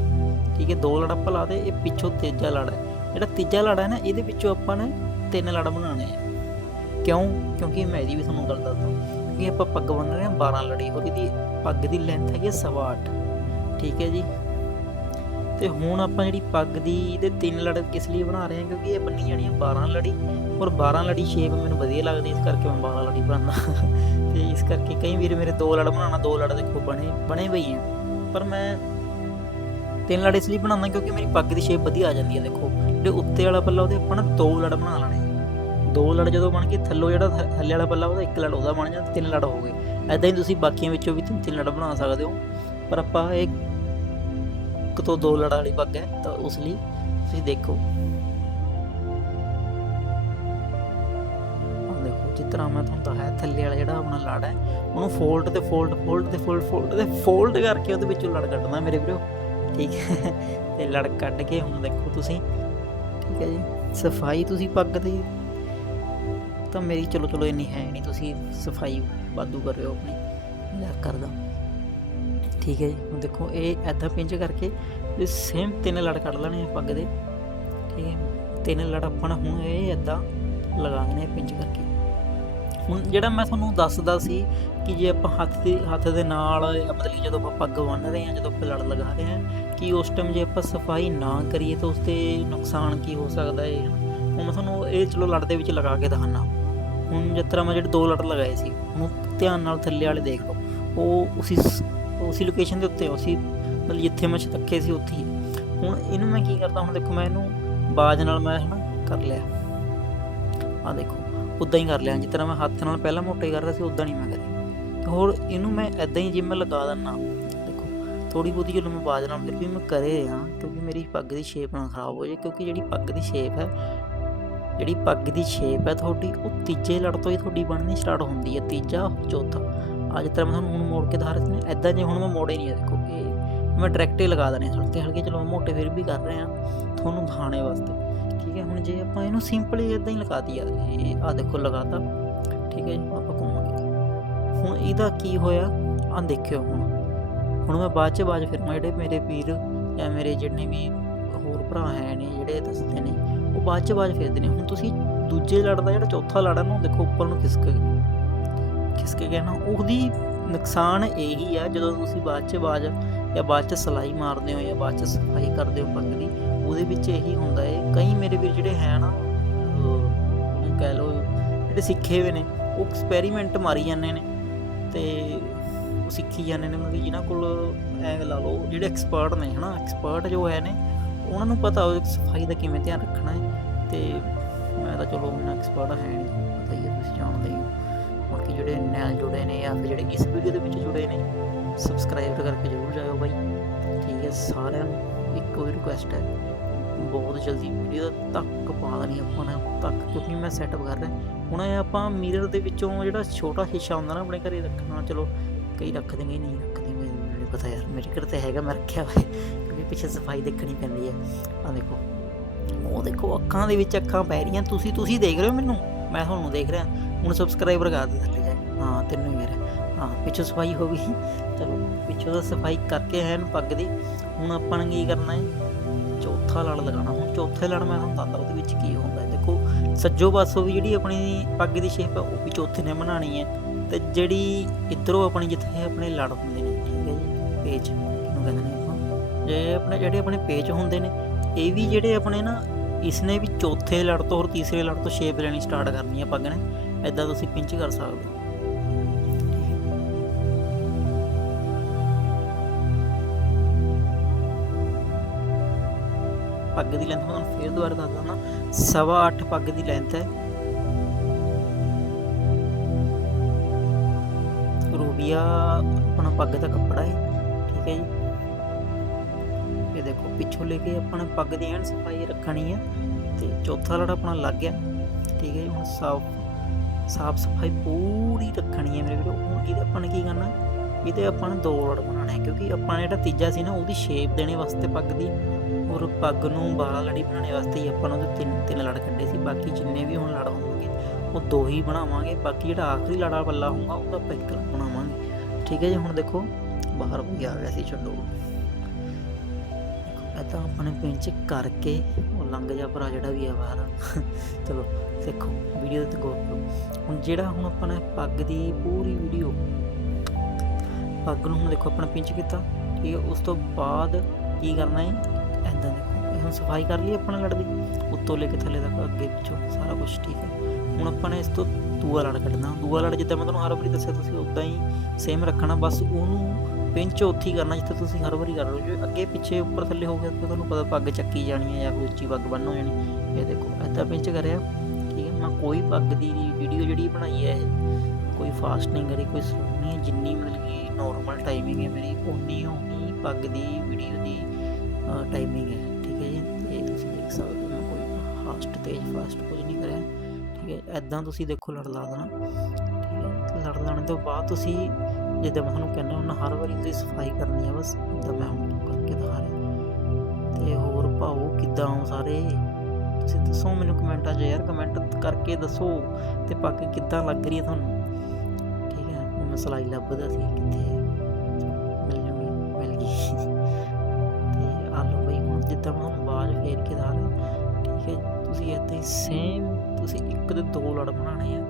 ਠੀਕ ਹੈ, ਦੋ ਲੜ ਆਪਾਂ ਲਾ ਦੇ, ਇਹ ਪਿੱਛੋਂ ਤੀਜਾ ਲੜ ਹੈ। ਜਿਹੜਾ ਤੀਜਾ ਲੜ ਹੈ ਨਾ, ਇਹਦੇ ਵਿੱਚੋਂ ਆਪਾਂ ਨੇ ਤਿੰਨ ਲੜ ਬਣਾਉਣੇ ਆ। ਕਿਉਂ? ਕਿਉਂਕਿ ਮੈਂ ਇਹਦੀ ਵੀ ਤੁਹਾਨੂੰ ਗੱਲ ਦੱਸਦਾ ਕਿਉਂਕਿ ਆਪਾਂ ਪੱਗ ਬੰਨ ਰਹੇ ਹਾਂ 12 ਲੜੀ ਹੋਰ ਇਹਦੀ ਪੱਗ ਦੀ ਲੈਂਥ ਹੈਗੀ ਹੈ ਸਵਾ ਅੱਠ। ਠੀਕ ਹੈ ਜੀ। ਤੇ ਹੁਣ ਆਪਾਂ ਜਿਹੜੀ ਪੱਗ ਦੀ, ਇਹਦੇ ਤਿੰਨ ਲੜ ਕਿਸ ਲਈ ਬਣਾ ਰਹੇ ਹਾਂ? ਕਿਉਂਕਿ ਇਹ ਬੰਨੀ ਜਾਣੀ ਹੈ 12 ਲੜੀ। ਔਰ 12 ਲੜੀ ਸ਼ੇਪ ਮੈਨੂੰ ਵਧੀਆ ਲੱਗਦੀ ਇਸ ਕਰਕੇ ਮੈਂ 12 ਲੜੀ ਬਣਾਉਂਦਾ। ਤੇ ਇਸ ਕਰਕੇ ਕਈ ਵੀਰ ਮੇਰੇ ਦੋ ਲੜ ਬਣਾਉਣਾ, ਦੋ ਲੜ ਦੇਖੋ ਬਣੇ ਬਣੇ ਪਈ ਹੈ ਪਰ ਮੈਂ ਤਿੰਨ ਲੜ ਇਸ ਲਈ ਬਣਾਉਂਦਾ ਕਿਉਂਕਿ ਮੇਰੀ ਪੱਗ ਦੀ ਸ਼ੇਪ ਵਧੀਆ ਆ ਜਾਂਦੀ ਹੈ, ਦੇਖੋ। ਜਿਹੜੇ ਉੱਤੇ ਵਾਲਾ ਪੱਲਾ, ਉਹਦੇ ਆਪਾਂ ਨਾ ਦੋ ਲੜ ਬਣਾ ਲੈਣੇ। ਦੋ ਲੜ ਜਦੋਂ ਬਣ ਕੇ ਥੱਲੋਂ ਜਿਹੜਾ ਥੱਲੇ ਵਾਲਾ ਪੱਲਾ, ਉਹਦਾ ਇੱਕ ਲੜ ਉਹਦਾ ਬਣ ਜਾਂਦਾ, ਤਿੰਨ ਲੜ ਹੋ ਗਏ। ਐਦਾਂ ਹੀ ਤੁਸੀਂ ਬਾਕੀਆਂ ਵਿੱਚੋਂ ਵੀ ਤਿੰਨ ਤਿੰਨ ਲੜ ਬਣਾ ਸਕਦੇ ਹੋ। ਪਰ ਆਪਾਂ ਇਹ ਇੱਕ ਤੋਂ ਦੋ ਲੜ ਵਾਲੀ ਪੱਗ ਹੈ, ਤਾਂ ਉਸ ਲਈ ਤੁਸੀਂ ਦੇਖੋ। ਦੇਖੋ, ਜਿਸ ਤਰ੍ਹਾਂ ਮੈਂ ਤੁਹਾਨੂੰ ਦੱਸਿਆ, ਥੱਲੇ ਵਾਲਾ ਜਿਹੜਾ ਆਪਣਾ ਲੜ ਹੈ, ਉਹਨੂੰ ਫੋਲਡ ਤੇ ਫੋਲਡ ਫੋਲਡ ਤੇ ਫੋਲਡ ਫੋਲਡ ਤੇ ਫੋਲਡ ਕਰਕੇ ਉਹਦੇ ਵਿੱਚੋਂ ਲੜ ਕੱਢਣਾ, ਮੇਰੇ ਵੀਰੋ। ਠੀਕ ਹੈ। ਤੇ ਲੜ ਕੱਢ ਕੇ ਹੁਣ ਦੇਖੋ ਤੁਸੀਂ। ਠੀਕ ਹੈ ਜੀ। ਸਫ਼ਾਈ ਤੁਸੀਂ ਪੱਗ ਦੀ ਤਾਂ ਮੇਰੀ ਚਲੋ ਚਲੋ ਇੰਨੀ ਹੈ ਨਹੀਂ ਤੁਸੀਂ ਸਫ਼ਾਈ ਵਾਧੂ ਕਰ ਰਹੇ ਹੋ ਆਪਣੀ। ਮੈਂ ਕਰਦਾ। ਠੀਕ ਹੈ ਜੀ। ਹੁਣ ਦੇਖੋ ਇਹ ਐਦਾਂ ਪਿੰਜ ਕਰਕੇ ਇਹ ਸੇਮ ਤਿੰਨ ਲੜ ਕੱਢ ਲੈਣੇ ਆ ਪੱਗ ਦੇ। ਠੀਕ ਹੈ। ਤਿੰਨ ਲੜ ਆਪਾਂ ਹੁਣ ਇਹ ਐਦਾਂ ਲਗਾ ਦੇਣੇ ਆ ਪਿੰਚ ਕਰਕੇ। ਹੁਣ ਜਿਹੜਾ ਮੈਂ ਤੁਹਾਨੂੰ ਦੱਸਦਾ ਸੀ ਕਿ ਜੇ ਆਪਾਂ ਹੱਥ ਦੇ ਹੱਥ ਦੇ ਨਾਲ ਮਤਲਬ ਕਿ ਜਦੋਂ ਆਪਾਂ ਪੱਗ ਬੰਨ੍ਹ ਰਹੇ ਹਾਂ ਜਦੋਂ ਆਪਾਂ ਲੜ ਲਗਾ ਰਹੇ ਹਾਂ ਕਿ ਉਸ ਟਾਈਮ ਜੇ ਆਪਾਂ ਸਫ਼ਾਈ ਨਾ ਕਰੀਏ ਤਾਂ ਉਸ ਤੇ ਨੁਕਸਾਨ ਕੀ ਹੋ ਸਕਦਾ ਹੈ? ਹੁਣ ਮੈਂ ਤੁਹਾਨੂੰ ਇਹ ਚਲੋ ਲੜ ਦੇ ਵਿੱਚ ਲਗਾ ਕੇ ਦਿਖਾਣਾ ਹੁਣ ਜਿਸ ਤਰ੍ਹਾਂ ਮੈਂ ਜਿਹੜੇ ਦੋ ਲੜ ਲਗਾਏ ਸੀ ਹੁਣ ਧਿਆਨ ਨਾਲ ਥੱਲੇ ਵਾਲੇ ਦੇਖ ਲਓ। ਉਹ ਉਸੇ ਸ- ਲੋਕੇਸ਼ਨ ਦੇ ਉੱਤੇ ਆ, ਮਤਲਬ ਜਿੱਥੇ ਮੈਂ ਰੱਖੇ ਸੀ ਉੱਥੇ ਹੀ। ਹੁਣ ਇਹਨੂੰ ਮੈਂ ਕੀ ਕਰਦਾ ਹੁਣ ਦੇਖੋ ਮੈਂ ਇਹਨੂੰ ਬਾਜ ਨਾਲ ਮੈਂ ਹਨਾ ਕਰ ਲਿਆ। ਆ ਦੇਖੋ। ਉਦਾਂ ਹੀ ਕਰ ਲਿਆ, ਜਿਸ ਤਰ੍ਹਾਂ ਮੈਂ ਹੱਥ ਨਾਲ ਪਹਿਲਾਂ ਮੋਟੇ ਕਰ ਰਿਹਾ ਸੀ, ਉਦਾਂ ਨਹੀਂ ਮੈਂ ਕਰੀ ਤੇ ਹੋਰ ਇਹਨੂੰ ਮੈਂ ਐਦਾਂ ਹੀ ਜਿਵੇਂ ਲਗਾ ਦਿੰਨਾ ਦੇਖੋ ਥੋੜੀ ਬਹੁਤੀ ਜਦੋਂ ਮੈਂ ਬਾਜ ਨਾਲ ਫਿਰ ਵੀ ਮੈਂ ਕਰੇ ਰਿਹਾ ਕਿਉਂਕਿ ਮੇਰੀ ਪੱਗ ਦੀ ਸ਼ੇਪ ਨਾ ਖਰਾਬ ਹੋ ਜਾਏ, ਕਿਉਂਕਿ ਜਿਹੜੀ ਪੱਗ ਦੀ ਸ਼ੇਪ ਹੈ, ਜਿਹੜੀ ਪੱਗ ਦੀ ਸ਼ੇਪ ਹੈ, ਤੁਹਾਡੀ, ਉਹ ਤੀਜੇ ਲੜ ਤੋਂ ਹੀ ਤੁਹਾਡੀ ਬਣਨੀ ਸਟਾਰਟ ਹੁੰਦੀ ਹੈ, ਤੀਜਾ, ਚੌਥਾ। ਅੱਜ ਤਰ੍ਹਾਂ ਮੈਂ ਤੁਹਾਨੂੰ ਹੁਣ ਮੋੜ ਕੇ ਦਿਖਾ ਰਿਹਾ ਸੀ ਐਦਾਂ ਜੇ ਹੁਣ ਮੈਂ ਮੋੜੇ ਨਹੀਂ ਆ, ਦੇਖੋ, ਇਹ ਮੈਂ ਡਾਇਰੈਕਟ ਹੀ ਲਗਾ ਦੇਣੇ ਹਲਕੇ ਹਲਕੇ, ਚਲੋ, ਮੈਂ ਮੋਟੇ ਫਿਰ ਵੀ ਕਰ ਰਹੇ ਆ ਤੁਹਾਨੂੰ ਦਿਖਾਣੇ ਵਾਸਤੇ। ਹੁਣ ਜੇ ਆਪਾਂ ਇਹਨੂੰ ਸਿੰਪਲੀ ਇਦਾਂ ਹੀ ਲਗਾਤੀ ਦਈਏ, ਇਹ ਆ ਦੇਖੋ ਲਗਾਤਾ। ਠੀਕ ਹੈ ਜੀ, ਆਪਾਂ ਘੁੰਮਾਂਗੇ। ਹੁਣ ਇਹਦਾ ਕੀ ਹੋਇਆ? ਆ ਦੇਖਿਓ ਹੁਣ। ਹੁਣ ਮੈਂ ਬਾਅਦ ਚ, ਬਾਅਦ ਫਿਰ ਜਿਹੜੇ ਮੇਰੇ ਵੀਰ ਜਾਂ ਮੇਰੇ ਜਿੰਨੇ ਵੀ ਹੋਰ ਭਰਾ ਹੈ ਨੇ, ਜਿਹੜੇ ਦੱਸਦੇ ਨੇ, ਉਹ ਬਾਅਦ ਚ, ਬਾਅਦ ਫੇਰਦੇ ਨੇ। ਹੁਣ ਤੁਸੀਂ ਦੂਜੇ ਲੜ ਦਾ ਜਿਹੜਾ ਚੌਥਾ ਲੜ ਹੈ ਨਾ ਦੇਖੋ ਉੱਪਰ ਨੂੰ ਖਿਸਕ ਗਿਆ। ਖਿਸਕ ਗਿਆ ਨਾ, ਉਹਦੀ ਨੁਕਸਾਨ ਇਹੀ ਆ, ਜਦੋਂ ਤੁਸੀਂ ਬਾਅਦ ਚ, ਬਾਅਦ ਜਾਂ ਬਾਅਦ ਚ ਸਲਾਈ ਮਾਰਦੇ ਹੋ ਜਾਂ ਬਾਅਦ ਚ ਸਫ਼ਾਈ ਕਰਦੇ ਹੋ ਪੱਗ ਦੀ ਉਹਦੇ ਵਿੱਚ ਇਹੀ ਹੁੰਦਾ ਹੈ ਕਈ ਮੇਰੇ ਵੀਰ ਜਿਹੜੇ ਹੈ ਨਾ ਉਹਨੂੰ ਕਹਿ ਲਓ, ਜਿਹੜੇ ਸਿੱਖੇ ਹੋਏ ਨੇ, ਉਹ ਐਕਸਪੈਰੀਮੈਂਟ ਮਾਰੀ ਜਾਂਦੇ ਨੇ ਤੇ ਉਹ ਸਿੱਖੀ ਜਾਂਦੇ ਨੇ। ਮਤਲਬ ਜਿਨ੍ਹਾਂ ਕੋਲ ਐ ਲਾ ਲਓ, ਜਿਹੜੇ ਐਕਸਪਰਟ ਨੇ, ਹਨਾ ਐਕਸਪਰਟ ਜੋ ਹੈ ਨੇ, ਉਹਨਾਂ ਨੂੰ ਪਤਾ ਹੋਵੇ ਸਫ਼ਾਈ ਦਾ ਕਿਵੇਂ ਧਿਆਨ ਰੱਖਣਾ ਹੈ ਤੇ ਮੈਂ ਤਾਂ ਚਲੋ ਇੰਨਾ ਐਕਸਪਰਟ ਹੈ ਨਹੀਂ, ਪਤਾ ਹੀ ਹੈ, ਤੁਸੀਂ ਜਾਣਦੇ ਹੋ ਬਾਕੀ ਜਿਹੜੇ ਨੈਲ ਜੁੜੇ ਨੇ ਜਾਂ ਫਿਰ ਜਿਹੜੇ ਇਸ ਵੀਡੀਓ ਦੇ ਵਿੱਚ ਜੁੜੇ ਨੇ ਸਬਸਕ੍ਰਾਈਬ ਕਰਕੇ ਜ਼ਰੂਰ ਜਾਇਓ ਬਾਈ। ਠੀਕ ਹੈ, ਸਾਰਿਆਂ ਨੂੰ ਇੱਕੋ ਹੀ ਰਿਕੁਐਸਟ ਹੈ। ਬਹੁਤ ਜਲਦੀ ਵੀਡੀਓ ਤੱਕ ਪਾ ਦੇਣੀ ਆਪਾਂ ਨੇ ਤੱਕ, ਕਿਉਂਕਿ ਮੈਂ ਸੈਟਅਪ ਕਰ ਰਿਹਾ। ਹੁਣ ਇਹ ਆਪਾਂ ਮਿਰਰ ਦੇ ਵਿੱਚੋਂ ਜਿਹੜਾ ਛੋਟਾ ਹਿੱਸਾ ਹੁੰਦਾ ਨਾ, ਆਪਣੇ ਘਰੇ ਰੱਖਣਾ, ਚਲੋ, ਕਈ ਰੱਖ ਦੇਂਗੇ ਨਹੀਂ ਰੱਖਦੇ ਮੈਨੂੰ ਪਤਾ ਯਾਰ, ਮੇਰੇ ਘਰ ਤੇ ਹੈਗਾ, ਮੈਂ ਰੱਖਿਆ ਹੋਇਆ, ਕਿਉਂਕਿ ਪਿੱਛੇ ਸਫ਼ਾਈ ਦੇਖਣੀ ਪੈਂਦੀ ਹੈ ਆ ਦੇਖੋ, ਉਹ ਦੇਖੋ, ਅੱਖਾਂ ਦੇ ਵਿੱਚ ਅੱਖਾਂ ਪੈ ਰਹੀਆਂ, ਤੁਸੀਂ ਤੁਸੀਂ ਦੇਖ ਰਹੇ ਹੋ ਮੈਨੂੰ? ਮੈਂ ਤੁਹਾਨੂੰ ਦੇਖ ਰਿਹਾ, ਹੁਣ ਸਬਸਕ੍ਰਾਈਬਰ ਕਰ ਦੇ ਥੱਲੇ ਜਾ ਹਾਂ, ਤੈਨੂੰ ਹੀ ਮੇਰਾ। ਹਾਂ, ਪਿੱਛੋਂ ਸਫ਼ਾਈ ਹੋ ਗਈ। ਚਲੋ, ਪਿੱਛੋਂ ਦਾ ਸਫ਼ਾਈ ਕਰਕੇ ਹੈ ਪੱਗ ਦੀ। ਹੁਣ ਆਪਾਂ ਨੇ ਕੀ ਕਰਨਾ ਹੈ? ਚੌਥਾ ਲੜ ਲਗਾਉਣਾ। ਹੁਣ ਚੌਥੇ ਲੜ ਮੈਂ ਤੁਹਾਨੂੰ ਦੱਸਦਾ ਉਹਦੇ ਵਿੱਚ ਕੀ ਹੁੰਦਾ। ਦੇਖੋ, ਸੱਜੋ ਪਾਸੋਂ ਵੀ ਜਿਹੜੀ ਆਪਣੀ ਪੱਗ ਦੀ ਸ਼ੇਪ ਹੈ ਉਹ ਵੀ ਚੌਥੇ ਨੇ ਬਣਾਉਣੀ ਹੈ। ਤੇ ਜਿਹੜੀ ਇਧਰੋਂ ਆਪਣੀ ਜਿੱਥੇ ਆਪਣੇ ਲੜ ਹੁੰਦੇ ਨੇ, ਠੀਕ ਹੈ ਜੀ, ਪੇਚ, ਕਿਹਨੂੰ ਕਹਿੰਦੇ ਨੇ ਆਪਾਂ? ਜੇ ਆਪਣੇ ਜਿਹੜੇ ਆਪਣੇ ਪੇਚ ਹੁੰਦੇ ਨੇ, ਇਹ ਵੀ ਜਿਹੜੇ ਆਪਣੇ ਨਾ, ਇਸਨੇ ਵੀ ਚੌਥੇ ਲੜ ਤੋਂ ਹੋਰ ਤੀਸਰੇ ਲੜ ਤੋਂ ਸ਼ੇਪ ਲੈਣੀ ਸਟਾਰਟ ਕਰਨੀ ਹੈ ਪੱਗ ਨੇ। ਐਦਾਂ ਤੁਸੀਂ ਪਿੰਚ ਕਰ ਸਕਦੇ ਹੋ। ਪੱਗ ਦੀ ਲੈਂਥ ਮੈਂ ਤੁਹਾਨੂੰ ਫੇਰ ਦੁਬਾਰਾ ਦੱਸ ਦਿੰਦਾ, ਸਵਾ ਅੱਠ ਪੱਗ ਦੀ ਲੈਂਥ ਹੈ। ਰੂਬੀਆ ਆਪਣਾ ਪੱਗ ਦਾ ਕੱਪੜਾ ਹੈ, ਠੀਕ ਹੈ ਜੀ। ਇਹ ਦੇਖੋ, ਪਿੱਛੋਂ ਲੈ ਕੇ ਆਪਾਂ ਪੱਗ ਦੀ ਐਨ ਸਫ਼ਾਈ ਰੱਖਣੀ ਹੈ, ਤੇ ਚੌਥਾ ਲੜਾ ਆਪਣਾ ਲੱਗ ਗਿਆ, ਠੀਕ ਹੈ ਜੀ। ਹੁਣ ਸਾਫ਼ ਸਾਫ਼ ਸਫ਼ਾਈ ਪੂਰੀ ਰੱਖਣੀ ਹੈ ਮੇਰੇ ਵੀਰੋ। ਹੁਣ ਇਹਦੇ ਆਪਾਂ ਨੇ ਕੀ ਕਰਨਾ, ਇਹਦੇ ਆਪਾਂ ਨੇ ਦੋ ਲੜ ਬਣਾਉਣੇ ਆ, ਕਿਉਂਕਿ ਆਪਾਂ ਨੇ ਜਿਹੜਾ ਤੀਜਾ ਸੀ ਨਾ, ਉਹਦੀ ਸ਼ੇਪ ਦੇਣੇ ਵਾਸਤੇ ਪੱਗ ਦੀ। ਔਰ ਪੱਗ ਨੂੰ 12 ਲੜੀ ਬਣਾਉਣੇ ਵਾਸਤੇ ਹੀ ਆਪਾਂ ਨੇ ਉਹਦੇ ਤਿੰਨ ਤਿੰਨ ਲੜ ਕੱਢੇ ਸੀ। ਬਾਕੀ ਜਿੰਨੇ ਵੀ ਹੁਣ ਲੜ ਹੋਣਗੇ, ਉਹ ਦੋ ਹੀ ਬਣਾਵਾਂਗੇ। ਬਾਕੀ ਜਿਹੜਾ ਆਖਰੀ ਲੜਾ ਪੱਲਾ ਹੋਊਗਾ ਉਹਦਾ ਆਪਾਂ ਇੱਕ ਬਣਾਵਾਂਗੇ। ਠੀਕ ਹੈ ਜੀ, ਹੁਣ ਦੇਖੋ, ਬਾਹਰ ਕੋਈ ਆ ਗਿਆ ਸੀ ਛੱਡੋ। ਇਹ ਤਾਂ ਆਪਣੇ ਪਿੰਚ ਕਰਕੇ ਉਹ ਲੰਘ ਜਾ ਭਰਾ, ਜਿਹੜਾ ਵੀ ਆ ਬਾਹਰ। ਚਲੋ, ਦੇਖੋ, ਵੀਡੀਓ ਤੇ ਗੌਰ ਹੁਣ ਜਿਹੜਾ ਹੁਣ ਆਪਾਂ ਨੇ ਪੱਗ ਦੀ ਪੂਰੀ ਵੀਡੀਓ, ਪੱਗ ਨੂੰ ਹੁਣ ਦੇਖੋ ਆਪਣਾ ਪਿੰਚ ਕੀਤਾ। ਠੀਕ ਹੈ, ਉਸ ਤੋਂ ਬਾਅਦ ਕੀ ਕਰਨਾ ਹੈ? ਹੁਣ ਸਫ਼ਾਈ ਕਰ ਲਈ ਆਪਣਾ ਲੜ ਦੀ ਉੱਤੋਂ ਲੈ ਕੇ ਥੱਲੇ ਤੱਕ ਅੱਗੇ ਪਿੱਛੋਂ ਸਾਰਾ ਕੁਝ ਠੀਕ ਹੈ। ਹੁਣ ਆਪਾਂ ਨੇ ਇਸ ਤੋਂ ਦੂਆ ਲੜ ਕੱਢਣਾ। ਦੂਆ ਲੜ ਜਿੱਦਾਂ ਮੈਂ ਤੁਹਾਨੂੰ ਹਰ ਵਾਰੀ ਦੱਸਿਆ, ਤੁਸੀਂ ਉਦਾਂ ਹੀ ਸੇਮ ਰੱਖਣਾ। ਬਸ ਉਹਨੂੰ ਪਿੰਚ ਉੱਥੀ ਕਰਨਾ, ਜਿੱਥੇ ਤੁਸੀਂ ਹਰ ਵਾਰੀ ਕਰ ਰਹੇ ਹੋ। ਜੇ ਅੱਗੇ ਪਿੱਛੇ ਉੱਪਰ ਥੱਲੇ ਹੋ ਗਿਆ, ਤਾਂ ਤੁਹਾਨੂੰ ਪਤਾ ਪੱਗ ਚੱਕੀ ਜਾਣੀ ਹੈ ਜਾਂ ਕੋਈ ਉੱਚੀ ਪੱਗ ਬੰਨ ਹੋ ਜਾਣੀ। ਇਹ ਦੇਖੋ ਐਦਾਂ ਪਿੰਚ ਕਰਿਆ। ਠੀਕ ਹੈ, ਮੈਂ ਕੋਈ ਪੱਗ ਦੀ ਵੀਡੀਓ ਜਿਹੜੀ ਬਣਾਈ ਹੈ ਕੋਈ ਫਾਸਟ ਨਹੀਂ ਕਰੀ, ਕੋਈ ਸਲੋ ਨਹੀਂ ਜਿੰਨੀ ਮਤਲਬ ਕਿ ਨਾਰਮਲ ਟਾਈਮਿੰਗ ਹੈ ਮੇਰੀ ਉਨੀ ਉਨੀ ਪੱਗ ਦੀ ਵੀਡੀਓ ਦੀ ਟਾਈਮਿੰਗ ਹੈ। ਫਾਸਟ ਤੇਜ਼ ਫਾਸਟ ਕੁਝ ਨਹੀਂ ਕਰਿਆ। ਠੀਕ ਹੈ ਐਦਾਂ ਤੁਸੀਂ ਦੇਖੋ ਲੜ ਲਾ ਦੇਣਾ। ਠੀਕ ਹੈ, ਲੜ ਲਾਉਣ ਤੋਂ ਬਾਅਦ ਤੁਸੀਂ ਜਿੱਦਾਂ ਮੈਂ ਤੁਹਾਨੂੰ ਕਹਿੰਦਾ, ਉਹਨਾਂ ਹਰ ਵਾਰੀ ਤੁਸੀਂ ਸਫ਼ਾਈ ਕਰਨੀ ਹੈ ਬਸ ਤਾਂ ਮੈਂ ਹੁਣ ਕਰਕੇ ਦਿਖਾ ਰਿਹਾ। ਤੇ ਹੋਰ ਭਾਓ ਕਿੱਦਾਂ ਹੋ ਸਾਰੇ? ਤੁਸੀਂ ਦੱਸੋ ਮੈਨੂੰ ਕਮੈਂਟਾਂ 'ਚ ਯਾਰ, ਕਮੈਂਟ ਕਰਕੇ ਦੱਸੋ ਤੇ ਪੱਗ ਕਿੱਦਾਂ ਲੱਗ ਰਹੀ ਹੈ ਤੁਹਾਨੂੰ? ਠੀਕ ਹੈ ਮੈਂ ਸਲਾਈ ਲੱਭਦਾ ਸੀ ਕਿੱਥੇ ਸੇਮ ਤੁਸੀਂ ਇੱਕ ਦੇ ਦੋ ਲੜ ਬਣਾਉਣੇ ਆ।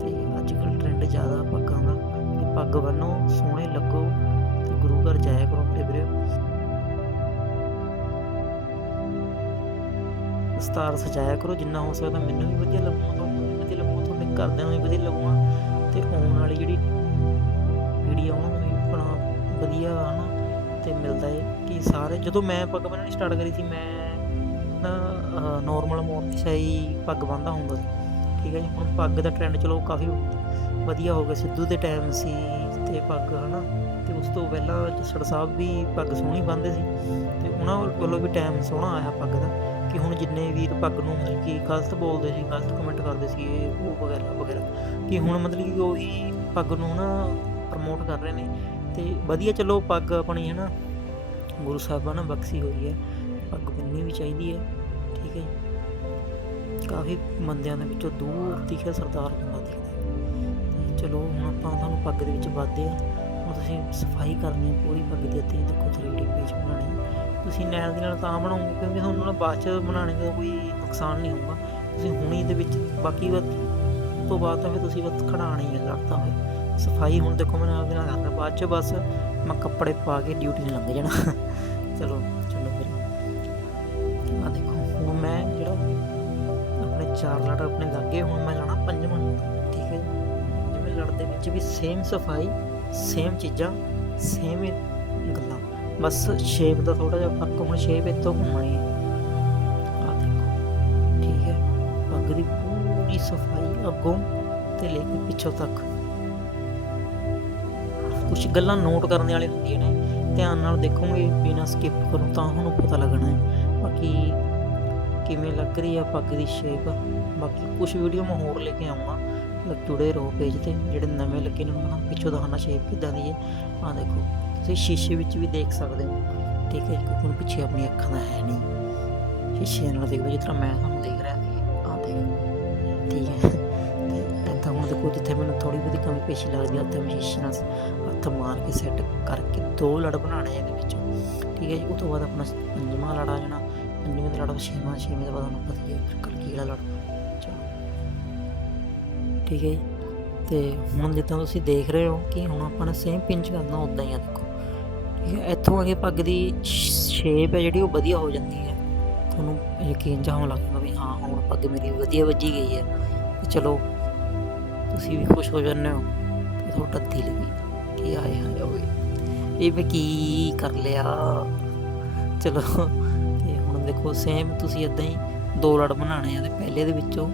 ਤੇ ਅੱਜ ਕੱਲ ਟ੍ਰੈਂਡ ਜ਼ਿਆਦਾ ਪੱਗਾਂ ਦਾ। ਤੇ ਪੱਗ ਬੰਨੋ ਸੋਹਣੇ ਲੱਗੋ, ਤੇ ਗੁਰੂ ਘਰ ਜਾਇਆ ਕਰੋ ਮੇਰੇ ਵੀਰੇ। ਦਸਤਾਰ ਸਜਾਇਆ ਕਰੋ, ਜਿੰਨਾ ਹੋ ਸਕਦਾ ਮੈਨੂੰ ਵੀ ਵਧੀਆ ਲੱਗੂਗਾ, ਤੁਹਾਨੂੰ ਵੀ ਵਧੀਆ ਲੱਗੂਗਾ, ਤੁਹਾਡੇ ਘਰਦਿਆਂ ਨੂੰ ਵੀ ਵਧੀਆ ਲੱਗੂਗਾ। ਤੇ ਆਉਣ ਵਾਲੀ ਜਿਹੜੀ ਪੀੜ੍ਹੀ ਆ, ਉਹਨਾਂ ਨੂੰ ਵੀ ਆਪਣਾ ਵਧੀਆ ਹਨਾ ਤੇ ਮਿਲਦਾ ਹੈ ਕਿ ਸਾਰੇ, ਜਦੋਂ ਮੈਂ ਪੱਗ ਬੰਨਣੀ ਸਟਾਰਟ ਕਰੀ ਸੀ, ਮੈਂ ਨਾ ਨਾਰਮਲ ਮੋਰਨੀ ਪੱਗ ਬੰਨਦਾ ਹੁੰਦਾ ਸੀ ਠੀਕ ਹੈ ਜੀ? ਹੁਣ ਪੱਗ ਦਾ ਟ੍ਰੈਂਡ ਚਲੋ ਕਾਫੀ ਵਧੀਆ ਹੋ ਗਿਆ। ਸਿੱਧੂ ਦੇ ਟਾਈਮ ਸੀ ਤੇ ਪੱਗ, ਹਨਾ? ਤੇ ਉਸ ਤੋਂ ਪਹਿਲਾਂ ਜਸੜ ਸਾਹਿਬ ਵੀ ਪੱਗ ਸੋਹਣੀ ਬੰਨਦੇ ਸੀ। ਤੇ ਉਹਨਾਂ ਵੱਲੋਂ ਵੀ ਟਾਈਮ ਸੋਹਣਾ ਆਇਆ ਪੱਗ ਦਾ ਕਿ ਹੁਣ ਜਿੰਨੇ ਵੀਰ ਪੱਗ ਨੂੰ ਮਤਲਬ ਕਿ ਗਲਤ ਬੋਲਦੇ ਸੀ, ਗਲਤ ਕਮੈਂਟ ਕਰਦੇ ਸੀ, ਇਹ ਉਹ ਵਗੈਰਾ ਵਗੈਰਾ। ਕਿ ਹੁਣ ਮਤਲਬ ਕਿ ਉਹੀ ਪੱਗ ਨੂੰ ਨਾ ਪ੍ਰਮੋਟ ਕਰ ਰਹੇ ਨੇ। ਤੇ ਵਧੀਆ ਚਲੋ ਪੱਗ ਆਪਣੀ ਹੈ ਨਾ ਗੁਰੂ ਸਾਹਿਬਾਨ ਨੇ ਬਖਸ਼ੀ ਹੋਈ ਹੈ। ਪੱਗ ਬੰਨਣੀ ਵੀ ਚਾਹੀਦੀ ਹੈ, ਠੀਕ ਹੈ ਜੀ। ਕਾਫੀ ਬੰਦਿਆਂ ਦੇ ਵਿੱਚੋਂ ਦੂਰ ਦਿਖਿਆ ਸਰਦਾਰ ਬੰਦਾ ਦਿਖਦਾ ਚਲੋ, ਹੁਣ ਆਪਾਂ ਤੁਹਾਨੂੰ ਪੱਗ ਦੇ ਵਿੱਚ ਵੱਧਦੇ ਆ ਹੁਣ ਤੁਸੀਂ ਸਫ਼ਾਈ ਕਰਨੀ ਹੈ ਪੂਰੀ ਪੱਗ ਦੀ ਅੱਧੀ ਦੇਖੋ 3D ਪੇਜ ਬਣਾਉਣੀ ਤੁਸੀਂ ਨੈਲ ਦੇ ਨਾਲ ਤਾਂ ਬਣਾਉਂਗੇ, ਕਿਉਂਕਿ ਤੁਹਾਨੂੰ ਨਾ ਬਾਅਦ ਚ ਬਣਾਉਣੇ ਦਾ ਕੋਈ ਨੁਕਸਾਨ ਨਹੀਂ ਹੋਊਗਾ। ਤੁਸੀਂ ਹੁਣੀ ਦੇ ਵਿੱਚ, ਬਾਕੀ ਵੱਧ ਤੋਂ ਬਾਅਦ ਤਾਂ ਫਿਰ ਤੁਸੀਂ ਬਸ ਖੜਾਣੀ ਹੈ ਲੜਦਾ ਹੋਏ ਸਫ਼ਾਈ ਹੁਣ ਦੇਖੋ ਮੈਂ ਨਾਲ ਦੇ ਨਾਲ ਕਰਨਾ ਬਾਅਦ ਚ ਬਸ ਮੈਂ ਕੱਪੜੇ ਪਾ ਕੇ ਡਿਊਟੀ ਨੂੰ ਲੰਘ ਜਾਣਾ। ਚਲੋ। ਚਾਰ ਲੜ ਆਪਣੇ ਲੱਗੇ, ਹੁਣ ਮੈਂ ਲਾਣਾ ਪੰਜਵਾਂ। ਠੀਕ ਹੈ ਜੀ। ਜਿਵੇਂ ਲੜ ਦੇ ਵਿੱਚ ਵੀ ਸੇਮ ਸਫ਼ਾਈ ਸੇਮ ਚੀਜ਼ਾਂ ਸੇਮ ਗੱਲਾਂ। ਬਸ ਸ਼ੇਪ ਦਾ ਥੋੜਾ ਜਿਹਾ ਫ਼ਰਕ ਹੁਣ ਸ਼ੇਪ ਇੱਥੋਂ ਘੁੰਮਣੀ ਹੈ। ਆ ਦੇਖੋ। ਠੀਕ ਹੈ। ਪੱਗ ਦੀ ਪੂਰੀ ਸਫ਼ਾਈ ਅੱਗੋਂ ਤੇ ਲੈ ਕੇ ਪਿੱਛੋਂ ਤੱਕ। ਕੁਝ ਗੱਲਾਂ ਨੋਟ ਕਰਨ ਵਾਲੇ ਹੁੰਦੀਆਂ ਨੇ। ਧਿਆਨ ਨਾਲ ਦੇਖੋਗੇ, ਬਿਨਾਂ ਸਕਿਪ ਕਰੋ, ਤਾਂ ਤੁਹਾਨੂੰ ਪਤਾ ਲੱਗਣਾ ਹੈ। ਬਾਕੀ ਕਿਵੇਂ ਲੱਗ ਰਹੀ ਆ ਪੱਗ ਦੀ ਸ਼ੇਪ ਬਾਕੀ ਕੁਝ ਵੀਡੀਓ ਮੈਂ ਹੋਰ ਲੈ ਕੇ ਆਉਂਗਾ ਮਤਲਬ ਜੁੜੇ ਰਹੋ ਪੇਜ ਤੇ, ਜਿਹੜੇ ਨਵੇਂ ਲੱਗੇ ਨੇ ਉਹਨਾਂ ਨੂੰ ਪਿੱਛੋਂ ਦਿਖਾਉਣਾ ਸ਼ੇਪ ਕਿੱਦਾਂ ਦੀ ਹੈ। ਆ ਦੇਖੋ, ਤੁਸੀਂ ਸ਼ੀਸ਼ੇ ਵਿੱਚ ਵੀ ਦੇਖ ਸਕਦੇ ਹੋ। ਠੀਕ ਹੈ ਕਿਉਂਕਿ ਹੁਣ ਪਿੱਛੇ ਆਪਣੀ ਅੱਖਾਂ ਦਾ ਹੈ ਨਹੀਂ। ਸ਼ੀਸ਼ੇ ਨਾਲ ਦੇਖੋ ਜਿਸ ਤਰ੍ਹਾਂ ਮੈਂ ਤੁਹਾਨੂੰ ਦੇਖ ਰਿਹਾ ਆ ਦੇਖ। ਠੀਕ ਹੈ। ਤੇ ਏਦਾਂ ਹੁਣ ਦੇਖੋ, ਜਿੱਥੇ ਮੈਨੂੰ ਥੋੜੀ ਬਹੁਤੀ ਕਮੀ ਪੇਸ਼ੀ ਲੱਗਦੀ ਆ, ਉੱਥੇ ਮੈਂ ਸ਼ੀਸ਼ੇ ਨਾਲ ਹੱਥ ਮਾਰ ਕੇ ਸੈੱਟ ਕਰਕੇ ਦੋ ਲੜ ਬਣਾਉਣੇ ਇਹਦੇ ਵਿੱਚ। ਠੀਕ ਹੈ ਜੀ, ਉਹ ਤੋਂ ਬਾਅਦ ਆਪਣਾ ਪੰਜਵਾਂ ਲੜ ਆ ਜਾਣਾ। ਪੰਜਵੇਂ ਦਾ ਲੜ ਛੇਵਾਂ, ਛੇਵੇਂ ਦਾ ਬਾਅਦ ਤੁਹਾਨੂੰ ਪਤਾ ਹੀ ਹੈ, ਫਿਰ ਕਲਕੀ ਵਾਲਾ ਲੜ ਚਲੋ। ਠੀਕ ਹੈ ਜੀ। ਤੇ ਹੁਣ ਜਿੱਦਾਂ ਤੁਸੀਂ ਦੇਖ ਰਹੇ ਹੋ ਕਿ ਹੁਣ ਆਪਾਂ ਨੇ ਸੇਮ ਪਿੰਚ ਕਰਨਾ ਉਦਾਂ ਹੀ ਆ, ਦੇਖੋ। ਠੀਕ ਹੈ, ਇੱਥੋਂ ਅੱਗੇ ਪੱਗ ਦੀ ਸ਼ੇਪ ਹੈ ਜਿਹੜੀ ਉਹ ਵਧੀਆ ਹੋ ਜਾਂਦੀ ਹੈ। ਤੁਹਾਨੂੰ ਯਕੀਨ ਜਾ ਹੋਣ ਲੱਗਦਾ ਵੀ ਹਾਂ, ਹੁਣ ਪੱਗ ਮੇਰੀ ਵਧੀਆ ਵੱਜੀ ਗਈ ਹੈ। ਤੇ ਚਲੋ, ਤੁਸੀਂ ਵੀ ਖੁਸ਼ ਹੋ ਜਾਂਦੇ ਹੋ। ਤੇ ਤੁਹਾਡਾ ਦਿਲ ਵੀ ਕੀ ਆਏ ਹਾਂ ਓਏ ਇਹ ਮੈਂ ਕੀ ਕਰ ਲਿਆ? ਚਲੋ। ਦੇਖੋ ਸੇਮ ਤੁਸੀਂ ਇਦਾਂ ਹੀ ਦੋ ਲੜ ਬਣਾਉਣੇ ਆ ਤੇ ਪਹਿਲੇ ਦੇ ਵਿੱਚੋਂ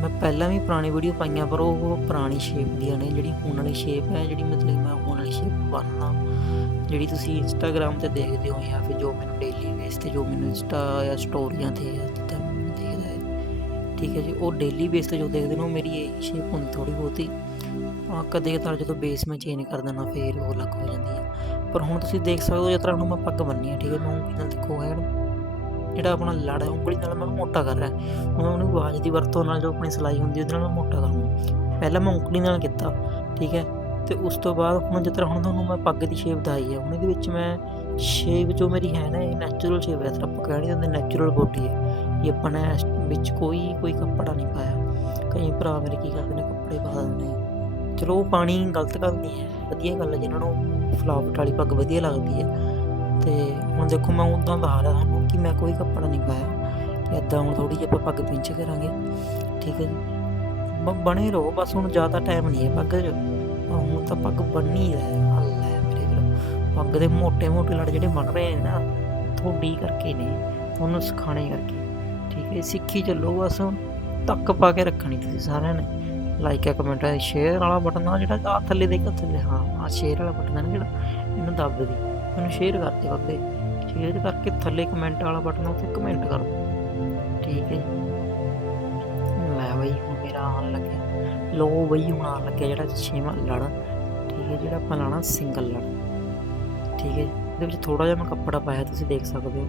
ਮੈਂ ਪਹਿਲਾਂ ਵੀ ਪੁਰਾਣੀ ਵੀਡੀਓ ਪਾਈਆਂ, ਪਰ ਉਹ ਪੁਰਾਣੀ ਸ਼ੇਪ ਦੀਆਂ ਨੇ, ਜਿਹੜੀ ਹੁਣ ਵਾਲੀ ਸ਼ੇਪ ਹੈ, ਜਿਹੜੀ ਮਤਲਬ ਮੈਂ ਹੁਣ ਵਾਲੀ ਸ਼ੇਪ ਬਣਨਾ। ਜਿਹੜੀ ਤੁਸੀਂ ਇੰਸਟਾਗ੍ਰam ਤੇ ਦੇਖਦੇ ਹੋ ਜਾਂ ਫਿਰ ਜੋ ਮੈਨੂੰ ਡੇਲੀ ਬੇਸ ਤੇ ਜੋ ਮੈਨੂੰ ਇੰਸਟਾ ਜਾਂ ਸਟੋਰੀਆਂ ਤੇ ਜਿੱਦਾਂ ਦੇਖਦਾ ਹੈ, ਠੀਕ ਹੈ ਜੀ, ਉਹ ਡੇਲੀ ਬੇਸ ਤੇ ਜੋ ਦੇਖਦੇ ਨੇ, ਉਹ ਮੇਰੀ ਇਹ ਸ਼ੇਪ ਹੁੰਦੀ ਥੋੜੀ ਬਹੁਤੀ ਆ ਕਦੇ ਕਦਾਰ ਜਦੋਂ ਬੇਸ ਮੈਂ ਚੇਂਜ ਕਰ ਦਿੰਦਾ, ਫੇਰ ਉਹ ਅਲੱਗ ਹੋ ਜਾਂਦੀ ਹੈ ਪਰ ਹੁਣ ਤੁਸੀਂ ਦੇਖ ਸਕਦੇ ਹੋ ਜਿਸ ਤਰ੍ਹਾਂ ਹੁਣ ਮੈਂ ਪੱਗ ਬੰਨੀ ਹੈ ਠੀਕ ਹੈ, ਮੈਂ ਉਂਗਲੀ ਨਾਲ ਦੇਖੋ ਹੈ ਜਿਹੜਾ ਆਪਣਾ ਲੜ ਹੈ, ਉਂਗਲੀ ਨਾਲ ਮੈਂ ਉਹਨੂੰ ਮੋਟਾ ਕਰ ਰਿਹਾ। ਹੁਣ ਮੈਂ ਉਹਨੂੰ ਆਵਾਜ਼ ਦੀ ਵਰਤੋਂ ਨਾਲ ਜੋ ਆਪਣੀ ਸਿਲਾਈ ਹੁੰਦੀ ਉਹਦੇ ਨਾਲ ਮੈਂ ਮੋਟਾ ਕਰੂੰ ਪਹਿਲਾਂ ਮੈਂ ਉਂਗਲੀ ਨਾਲ ਕੀਤਾ, ਠੀਕ ਹੈ, ਤੇ ਉਸ ਤੋਂ ਬਾਅਦ ਹੁਣ ਜਿਸ ਤਰ੍ਹਾਂ ਹੁਣ ਤੁਹਾਨੂੰ ਮੈਂ ਪੱਗ ਦੀ ਸ਼ੇਪ ਦਾਈ ਹੈ, ਹੁਣ ਇਹਦੇ ਵਿੱਚ ਮੈਂ ਸ਼ੇਪ ਜੋ ਮੇਰੀ ਹੈ ਨਾ, ਇਹ ਨੈਚੁਰਲ ਸ਼ੇਪ ਹੈ ਤਰ੍ਹਾਂ ਆਪਾਂ ਕਹਿ ਨਹੀਂ ਨੈਚੁਰਲ ਬੋਡੀ ਹੈ। ਇਹ ਆਪਾਂ ਨੇ ਇਸ ਵਿੱਚ ਕੋਈ ਕੋਈ ਕੱਪੜਾ ਨਹੀਂ ਪਾਇਆ। ਕਈ ਭਰਾ ਮੇਰੇ ਕੀ ਕਰਦੇ ਨੇ, ਕੱਪੜੇ ਪਾ ਦਿੰਦੇ ਚਲੋ ਉਹ ਪਾਣੀ ਗਲਤ ਗੱਲ ਨਹੀਂ ਹੈ, ਵਧੀਆ ਗੱਲ ਹੈ, ਜਿਹਨਾਂ ਨੂੰ ਫਲਾਵਟ ਵਾਲੀ ਪੱਗ ਵਧੀਆ ਲੱਗਦੀ ਹੈ ਤੇ ਹੁਣ ਦੇਖੋ ਮੈਂ ਉਦਾਂ ਦਾ ਹਾਲ ਹਾਂ ਕਿ ਮੈਂ ਕੋਈ ਕੱਪੜਾ ਨਹੀਂ ਪਾਇਆ। ਇੱਦਾਂ ਹੁਣ ਥੋੜੀ ਜਿਹੀ ਆਪਾਂ ਪੱਗ ਪਿੰਚ ਕਰਾਂਗੇ। ਠੀਕ ਹੈ ਜੀ। ਬਣੇ ਰਹੋ, ਬਸ ਹੁਣ ਜ਼ਿਆਦਾ ਟਾਈਮ ਨਹੀਂ ਹੈ ਪੱਗ ਹੁਣ ਤਾਂ ਪੱਗ ਬਣਨੀ ਹੈ ਅੱਲਾ ਮੇਰੇ ਵੀਰੋ ਪੱਗ ਦੇ ਮੋٹے ਮੋٹے ਲੜ ਜਿਹੜੇ ਬਣ ਰਹੇ ਨੇ ਨਾ, ਤੁਹਾਡੀ ਕਰਕੇ ਨੇ ਉਹਨੂੰ ਸਿਖਾਣੇ ਕਰਕੇ। ਠੀਕ ਹੈ ਸਿੱਖੀ ਚੱਲੋ ਬਸ ਤੱਕ ਪਾ ਕੇ ਰੱਖਣੀ ਤੁਸੀਂ ਸਾਰਿਆਂ ਨੇ। ਲਾਈਕ ਹੈ ਕਮੈਂਟ ਸ਼ੇਅਰ ਵਾਲਾ ਬਟਨ ਆ ਜਿਹੜਾ ਆ ਥੱਲੇ ਦੇਖੋ ਥੱਲੇ, ਹਾਂ। ਆ ਸ਼ੇਅਰ ਵਾਲਾ ਬਟਨ ਹੈ ਨਾ ਜਿਹੜਾ, ਇਹਨੂੰ ਦੱਬ ਦੀ। ਮੈਨੂੰ ਸ਼ੇਅਰ ਕਰਦੇ ਬੱਬੇ। ਸ਼ੇਅਰ ਕਰਕੇ ਥੱਲੇ ਕਮੈਂਟ ਵਾਲਾ ਬਟਨ ਉੱਤੇ ਕਮੈਂਟ ਕਰ ਦਿਓ ਠੀਕ ਹੈ ਜੀ। ਲੈ ਬਈ, ਹੁਣ ਮੇਰਾ ਆਉਣ ਲੱਗਿਆ। ਲੋ ਬਈ, ਹੁਣ ਆਉਣ ਲੱਗਿਆ ਜਿਹੜਾ ਛੇਵਾਂ ਲੜ। ਠੀਕ ਹੈ, ਜਿਹੜਾ ਆਪਾਂ ਲਾਣਾ ਸਿੰਗਲ ਲੜ। ਠੀਕ ਹੈ ਜੀ। ਇਹਦੇ ਵਿੱਚ ਥੋੜਾ ਜਿਹਾ ਮੈਂ ਕੱਪੜਾ ਪਾਇਆ, ਤੁਸੀਂ ਦੇਖ ਸਕਦੇ ਹੋ।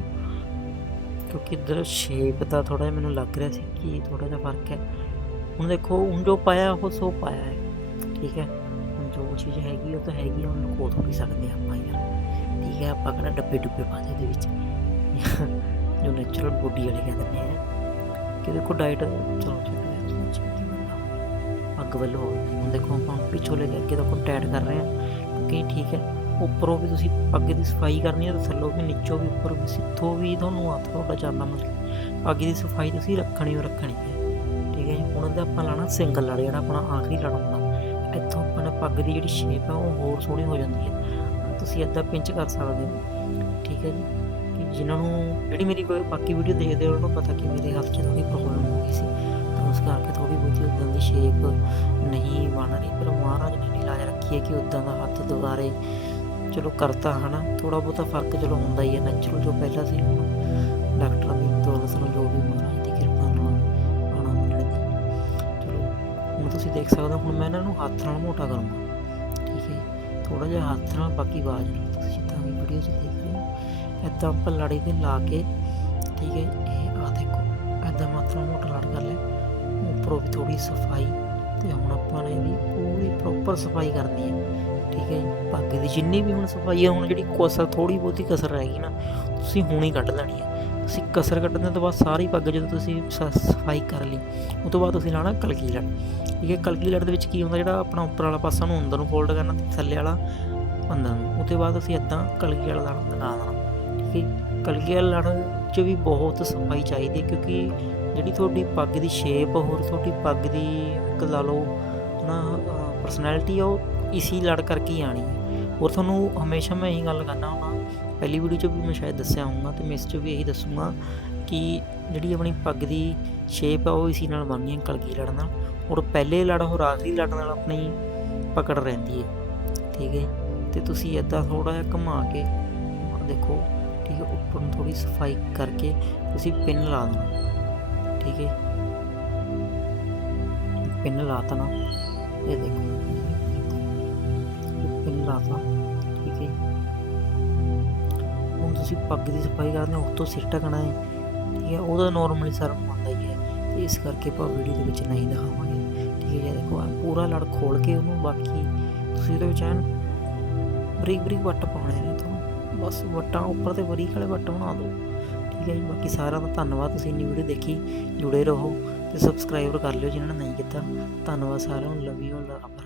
ਕਿਉਂਕਿ ਇਧਰ ਸ਼ੇਪ ਦਾ ਥੋੜਾ ਜਿਹਾ ਮੈਨੂੰ ਲੱਗ ਰਿਹਾ ਸੀ ਕਿ ਥੋੜਾ ਜਿਹਾ ਫ਼ਰਕ ਹੈ। ਹੁਣ ਦੇਖੋ, ਹੁਣ ਜੋ ਪਾਇਆ, ਉਹ ਸੋ ਪਾਇਆ ਹੈ। ਠੀਕ ਹੈ। ਜੋ ਚੀਜ਼ ਹੈਗੀ ਉਹ ਤਾਂ ਹੈਗੀ ਆ, ਉਹਨੂੰ ਲੁਕੋ ਥੋੜੀ ਸਕਦੇ ਆਪਾਂ ਯਾਰ। ਠੀਕ ਹੈ ਆਪਾਂ ਕਿਹੜਾ ਡੱਬੇ ਡੁੱਬੇ ਪਾ ਦੇ ਵਿੱਚ। ਜੋ ਨੈਚੁਰਲ ਬੋਡੀ ਵਾਲੇ ਕਹਿੰਦੇ ਨੇ ਕਿ ਦੇਖੋ ਡਾਈਟ ਚਲੋ ਚੱਲੋ ਅੱਗ ਵੱਲੋਂ ਹੁਣ ਦੇਖੋ ਆਪਾਂ ਪਿੱਛੋਂ ਲੈ ਕੇ ਅੱਗੇ ਤੱਕ ਟੈਟ ਕਰ ਰਹੇ ਹਾਂ ਕਿ ਠੀਕ ਹੈ ਉੱਪਰੋਂ ਵੀ ਤੁਸੀਂ ਅੱਗੇ ਦੀ ਸਫ਼ਾਈ ਕਰਨੀ ਹੈ ਤਾਂ ਥੱਲੋਂ ਵੀ ਨੀਚੋਂ ਵੀ ਉੱਪਰ ਵੀ ਸਿੱਥੋਂ ਵੀ ਤੁਹਾਨੂੰ ਹੱਥ ਤੁਹਾਡਾ ਚੱਲਣਾ ਮਤਲਬ। ਪੱਗ ਦੀ ਸਫ਼ਾਈ ਤੁਸੀਂ ਰੱਖਣੀ ਓ ਰੱਖਣੀ ਹੈ। ਠੀਕ ਹੈ ਜੀ ਹੁਣ ਉਹਦਾ ਆਪਾਂ ਲਾਣਾ ਸਿੰਗਲ ਲੜ ਜਿਹੜਾ ਆਪਣਾ ਆਖਰੀ ਲੜ ਹੁੰਦਾ। ਇੱਥੋਂ ਪੱਗ ਦੀ ਜਿਹੜੀ ਸ਼ੇਪ ਹੈ ਉਹ ਹੋਰ ਸੋਹਣੀ ਹੋ ਜਾਂਦੀ ਹੈ। ਤੁਸੀਂ ਇੱਦਾਂ ਪਿੰਚ ਕਰ ਸਕਦੇ ਹੋ। ਠੀਕ ਹੈ ਜੀ। ਕਿ ਜਿਨ੍ਹਾਂ ਨੂੰ ਜਿਹੜੀ ਮੇਰੀ ਕੋਈ ਬਾਕੀ ਵੀਡੀਓ ਦੇਖਦੇ ਹੋ, ਉਹਨਾਂ ਨੂੰ ਪਤਾ ਕਿ ਮੇਰੇ ਹੱਥ 'ਚ ਥੋੜੀ ਪ੍ਰੋਬਲਮ ਹੋ ਗਈ ਸੀ। ਤਾਂ ਉਸ ਕਰਕੇ ਥੋੜੀ ਬਹੁਤੀ ਉਦਾਂ ਦੀ ਸ਼ੇਪ ਨਹੀਂ ਬਣ ਰਹੀ। ਪਰ ਮਹਾਰਾਜ ਨੇ ਇਲਾਜ ਰੱਖੀ ਹੈ ਕਿ ਉਦਾਂ ਦਾ ਹੱਥ ਦੁਬਾਰੇ ਚਲੋ ਕਰਤਾ, ਹਨਾ। ਥੋੜਾ ਬਹੁਤਾ ਫ਼ਰਕ ਚਲੋ ਹੁੰਦਾ ਹੀ ਹੈ। ਨੈਚੁਰਲ ਜੋ ਪਹਿਲਾਂ ਸੀ, ਹੁਣ ਡਾਕਟਰਾਂ ਦੇਖ ਸਕਦਾ, ਹੁਣ ਮੈਂ ਇਹਨਾਂ ਨੂੰ ਹੱਥ ਨਾਲ ਮੋਟਾ ਕਰੂੰਗਾ। ਠੀਕ ਹੈ ਥੋੜਾ ਜਿਹਾ ਹੱਥ ਨਾਲ, ਬਾਕੀ ਆਵਾਜ਼ ਨਾਲ। ਤੁਸੀਂ ਜਿੱਦਾਂ ਵੀ ਵੀਡੀਓ 'ਚ ਦੇਖ ਰਹੇ ਹੋ ਇੱਦਾਂ ਆਪਾਂ ਲੜੀ ਤੇ ਲਾ ਕੇ, ਠੀਕ ਹੈ, ਇਹ ਆ ਦੇਖੋ ਇੱਦਾਂ ਮਾਤਰਾ ਮੋਟਾ ਲੜ ਕਰ ਲਿਆ। ਉੱਪਰੋਂ ਵੀ ਥੋੜੀ ਸਫ਼ਾਈ ਤੇ ਹੁਣ ਆਪਾਂ ਨੇ ਇਹਦੀ ਪੂਰੀ ਪ੍ਰੋਪਰ ਸਫ਼ਾਈ ਕਰਨੀ ਹੈ। ਠੀਕ ਹੈ ਜੀ। ਪੱਗ ਦੀ ਜਿੰਨੀ ਵੀ ਹੁਣ ਸਫ਼ਾਈ ਹੈ, ਹੁਣ ਜਿਹੜੀ ਕੋਸਾ ਥੋੜੀ ਬਹੁਤੀ ਕਸਰ ਰਹਿ ਗਈ ਨਾ, ਤੁਸੀਂ ਹੁਣ ਹੀ ਕੱਢ ਲੈਣੀ ਹੈ। ਤੁਸੀਂ ਕਸਰ ਕੱਢਣ ਤੋਂ ਬਾਅਦ ਸਾਰੀ ਪੱਗ ਜਦੋਂ ਤੁਸੀਂ ਸ- ਸਫ਼ਾਈ ਕਰ ਲਈ, ਉਸ ਤੋਂ ਬਾਅਦ ਤੁਸੀਂ ਲਾਣਾ ਕਲਕੀ ਲੜ ਠੀਕ ਹੈ ਕਲਕੀ ਲੜ ਦੇ ਵਿੱਚ ਕੀ ਹੁੰਦਾ ਜਿਹੜਾ ਆਪਣਾ ਉੱਪਰ ਵਾਲਾ ਪਾਸਾ ਨੂੰ ਅੰਦਰ ਨੂੰ ਫੋਲਡ ਕਰਨਾ ਤੇ ਥੱਲੇ ਵਾਲਾ ਅੰਦਰ ਨੂੰ। ਉਸ ਤੋਂ ਬਾਅਦ ਅਸੀਂ ਇਦਾਂ ਕਲਕੀ ਵਾਲਾ ਲੜ ਲਗਾ ਦੇਣਾ। ਠੀਕ ਹੈ ਕਲਕੀ ਵਾਲਾ ਲੜ 'ਚ ਵੀ ਬਹੁਤ ਸਫ਼ਾਈ ਚਾਹੀਦੀ ਹੈ ਕਿਉਂਕਿ ਜਿਹੜੀ ਤੁਹਾਡੀ ਪੱਗ ਦੀ ਸ਼ੇਪ ਹੋਰ ਤੁਹਾਡੀ ਪੱਗ ਦੀ ਇੱਕ ਲਾ ਲਓ ਨਾ ਪਰਸਨੈਲਿਟੀ ਉਹ ਇਸੀ ਲੜ ਕਰਕੇ ਹੀ ਆਣੀ ਹੈ। ਹੋਰ ਤੁਹਾਨੂੰ ਹਮੇਸ਼ਾ ਮੈਂ ਇਹੀ ਗੱਲ ਕਰਨਾ ਹੁੰਦਾ ਪਹਿਲੀ ਵੀਡੀਓ 'ਚ ਵੀ ਮੈਂ ਸ਼ਾਇਦ ਦੱਸਿਆ ਹੋਊਗਾ ਤੇ ਮੈਂ ਇਸ 'ਚ ਵੀ ਇਹੀ ਦੱਸੂਗਾ ਕਿ ਜਿਹੜੀ ਆਪਣੀ ਪੱਗ ਦੀ ਸ਼ੇਪ ਆ ਉਹ ਇਸੀ ਨਾਲ ਬਣਨੀ ਹੈ ਕਲਗੀ ਲੜ ਨਾਲ ਔਰ ਪਹਿਲੇ ਲੜ ਹੋਰ ਆਖਰੀ ਲੜ ਨਾਲ ਆਪਣੀ ਪਕੜ ਰਹਿੰਦੀ ਹੈ। ਠੀਕ ਹੈ ਤੇ ਤੁਸੀਂ ਇਦਾਂ ਥੋੜਾ ਜਿਹਾ ਘੁਮਾ ਕੇ ਦੇਖੋ, ਠੀਕ ਹੈ, ਉੱਪਰ ਨੂੰ ਥੋੜੀ ਸਫ਼ਾਈ ਕਰਕੇ ਤੁਸੀਂ ਪਿੰਨ ਲਾ ਦੇਣਾ। ਠੀਕ ਹੈ ਪਿੰਨ ਲਾ ਦੇਣਾ ਇਹ ਦੇਖੋ। ਪਿੰਨ ਲਾਤਾ ਠੀਕ ਤੁਸੀਂ ਪੱਗ ਦੀ ਸਫ਼ਾਈ ਕਰਦੇ ਹੋ ਉਸ ਤੋਂ ਸਿਰ ਢਕਣਾ ਹੈ। ਠੀਕ ਹੈ, ਉਹਦਾ ਨਾਰਮਲੀ ਸਰਮ ਆਉਂਦਾ ਹੀ ਹੈ। ਤੇ ਇਸ ਕਰਕੇ ਆਪਾਂ ਵੀਡੀਓ ਦੇ ਵਿੱਚ ਨਹੀਂ ਦਿਖਾਵਾਂਗੇ। ਠੀਕ ਹੈ ਜੀ ਦੇਖੋ ਆਹ ਪੂਰਾ ਲੜ ਖੋਲ ਕੇ ਉਹਨੂੰ ਬਾਕੀ ਤੁਸੀਂ ਉਹਦੇ ਵਿੱਚ ਐਨ ਬਰੀਕ ਬਰੀਕ ਵੱਟ ਪਾਉਣੇ ਨੇ ਤੁਹਾਨੂੰ ਬਸ ਵੱਟਾਂ ਉੱਪਰ ਤੇ ਬਰੀਕ ਵਾਲੇ ਵੱਟ ਬਣਾ ਦਿਓ। ਠੀਕ ਹੈ ਜੀ, ਬਾਕੀ ਸਾਰਿਆਂ ਦਾ ਧੰਨਵਾਦ, ਤੁਸੀਂ ਇੰਨੀ ਵੀਡੀਓ ਦੇਖੀ, ਜੁੜੇ ਰਹੋ ਤੇ ਸਬਸਕ੍ਰਾਈਬਰ ਕਰ ਲਿਓ ਜਿਨ੍ਹਾਂ ਨੇ ਨਹੀਂ ਕੀਤਾ। ਧੰਨਵਾਦ ਸਾਰਿਆਂ ਨੂੰ ਲਵ ਯੂ ਰੱਬ